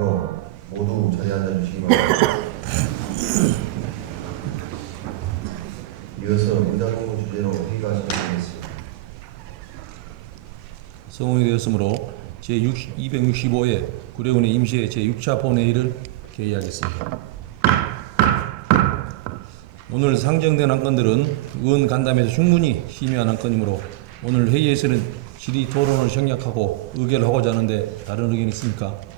바로 모두 자리에 앉아주시기 바랍니다. 이어서 의장공부 주제로 회의가 시작되겠습니다. 성공이 되었으므로 제265회 구례군의 임시회 제6차 본회의를 개의하겠습니다. 오늘 상정된 안건들은 의원 간담회에서 충분히 심의한 안건이므로 오늘 회의에서는 질의 토론을 생략하고 의결하고자 하는데 다른 의견 있습니까?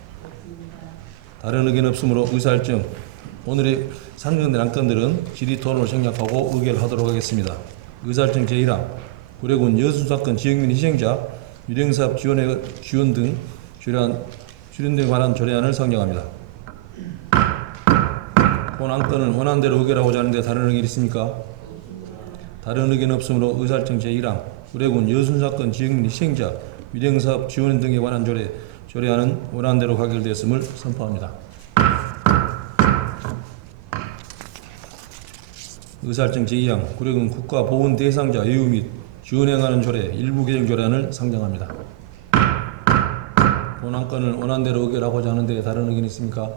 다른 의견 없으므로 의사일정 오늘의 상정된 안건들은 질의 토론을 생략하고 의결하도록 하겠습니다. 의사일정 제1항 구례군 여순 사건 지역민 희생자 유령사업 지원에 지원 등 조례안 수련 등에 관한 조례안을 상정합니다. 본 안건을 원안대로 의결하고자 하는데 다른 의견 있습니까? 다른 의견 없으므로 의사일정 제1항 구례군 여순 사건 지역민 희생자 유령사업 지원 등에 관한 조례 조례안은 원안대로 가결되었음을 선포합니다. 의사일정 제2항 구례군 국가보훈 대상자 예우 및 관한 조례 일부 개정 조례안을 상정합니다. 본 안건을 원안대로 의결하고자 하는데 다른 의견 있습니까?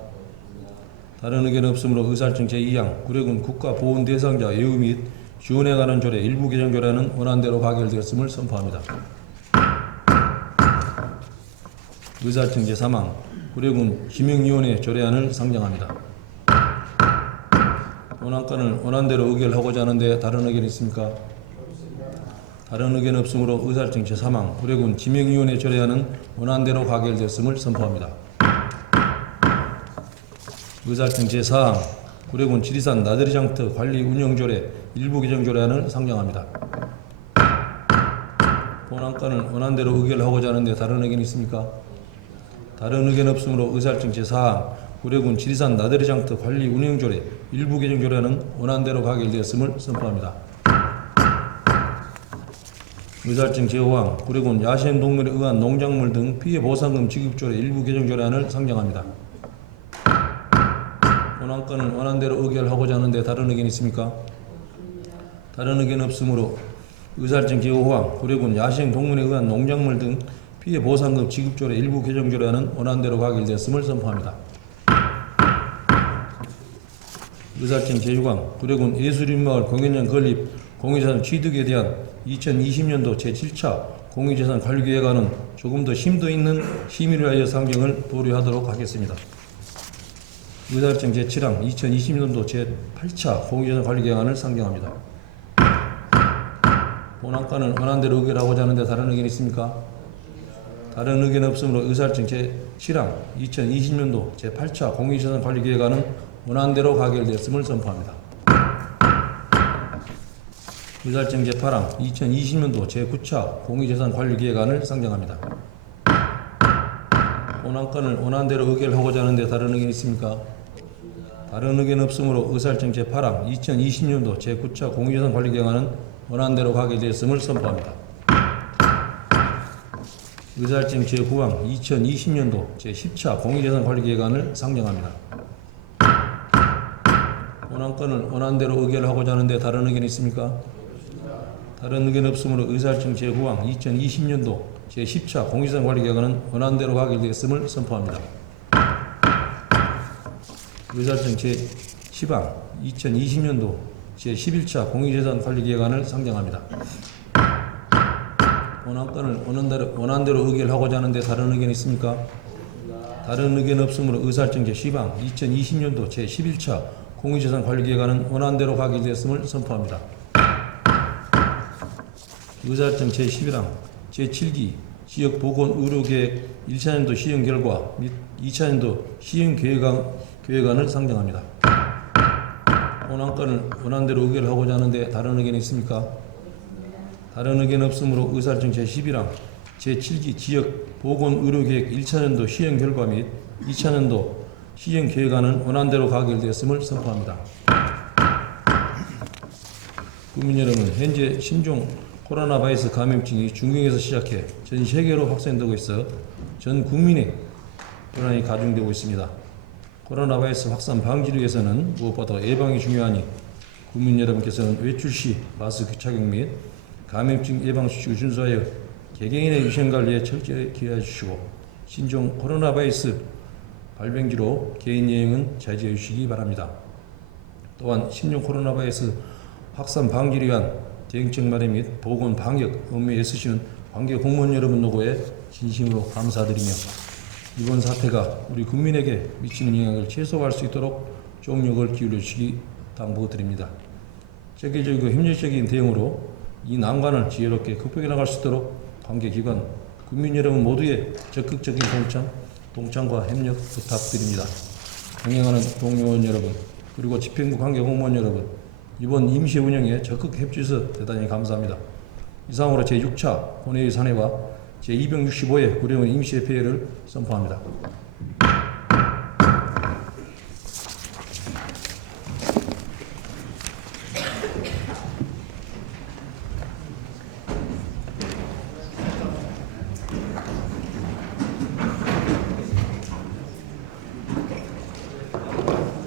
다른 의견 없으므로 의사일정 제2항 구례군 국가보훈 대상자 예우 및 관한 조례 일부 개정 조례안은 원안대로 가결되었음을 선포합니다. 의사일정 제3항 구례군 지명위원회 조례안을 상정합니다. 원안건을 원안대로 의결하고자 하는데 다른 의견 있습니까? 다른 의견 없으므로 의사일정 제3항 구례군 지명위원회 조례안은 원안대로 가결되었음을 선포합니다. 의사일정 제4항 구례군 지리산 나들이 장터 관리 운영 조례 일부 개정 조례안을 상정합니다. 본안건을 원안대로 의결하고자 하는데 다른 의견 있습니까? 다른 의견 없으므로 의사일정 제4항 구례군 지리산 나들이 장터 관리 운영 조례 일부 개정 조례안은 원안대로 가결되었음을 선포합니다. 의사일정 제5항 구례군 야생 동물에 의한 농작물 등 피해 보상금 지급 조례 일부 개정 조례안을 상정합니다. 본안건을 원안대로 의결하고자 하는데 다른 의견 있습니까? 다른 의견 없으므로 의사일정 제5항 구례군 야생 동물에 의한 농작물 등 피해 보상금 지급 조례 일부 개정 조례안은 원안대로 가결되었음을 선포합니다. 의사일정 제6항 구례군 예술인마을 공연장 건립 공유재산 취득에 대한 2020년도 제7차 공유재산 관리계획안은 조금 더 심도 있는 심의를 하여 상정을 도료하도록 하겠습니다. 의사일정 제7항 2020년도 제8차 공유재산 관리계획안을 상정합니다. 본안건을 원안대로 의결하고자 하는데 다른 의견 있습니까? 다른 의견 없으므로 의사일정 제7항 2020년도 제8차 공유재산 관리계획안은 원안대로 가결되었음을 선포합니다. 의사일정 제8항 2020년도 제9차 공유재산 관리계획안을 상정합니다. 본안건을 원안대로 의결하고자 하는데 다른 의견 있습니까? 다른 의견 없으므로 의사일정 제8항 2020년도 제9차 공유재산 관리계획안은 원안대로 가결되었음을 선포합니다. 의사일정 제9항 2020년도 제10차 공유재산 관리계획안을 상정합니다. 원안건을 원안대로 의결하고자 하는데 다른 의견 있습니까? 다른 의견 없으므로 의사일정 제9항 2020년도 제10차 공유재산 관리계획안은 원안대로 가결되었음을 선포합니다. 의사일정 제10항 2020년도 제11차 공유재산 관리계획안을 상정합니다. 원안건을 원안대로, 원안대로 의결하고자 하는데 다른 의견 있습니까? 다른 의견 없으므로 의사일정 제10항 2020년도 제11차 공유재산 관리계획안은 원안대로 가결되었음을 선포합니다. 의사일정 제11항 제7기 지역보건의료계획 1차년도 시행 결과 및 2차년도 시행 계획안, 계획안을 상정합니다. 원안건을 원안대로 의결하고자 하는데 다른 의견 있습니까? 다른 의견 없으므로 의사일정 제11항 제7기 지역 보건의료계획 1차년도 시행 결과 및 2차년도 시행 계획안은 원안대로 가결되었음을 선포합니다. 국민 여러분, 현재 신종 코로나 바이러스 감염증이 중국에서 시작해 전 세계로 확산되고 있어 전 국민의 불안이 가중되고 있습니다. 코로나 바이러스 확산 방지를 위해서는 무엇보다 예방이 중요하니 국민 여러분께서는 외출 시 마스크 착용 및 감염증 예방 수칙을 준수하여 개개인의 위생 관리에 철저히 기여해 주시고 신종 코로나 바이러스 발병지로 개인 여행은 자제해 주시기 바랍니다. 또한 신종 코로나 바이러스 확산 방지를 위한 대응책 마련 및 보건 방역 업무에 애쓰시는 관계 공무원 여러분 노고에 진심으로 감사드리며 이번 사태가 우리 국민에게 미치는 영향을 최소화할 수 있도록 종력을 기울여 주시기 당부드립니다. 체계적이고 협력적인 대응으로 이 난관을 지혜롭게 극복해 나갈 수 있도록 관계기관, 국민 여러분 모두의 적극적인 동참, 동참과 협력 부탁드립니다. 경영하는 동료원 여러분, 그리고 집행부 관계 공무원 여러분, 이번 임시 운영에 적극 협조해서 대단히 감사합니다. 이상으로 제6차 본회의 산회와 제265회 구령원 임시회의를 선포합니다. Amen.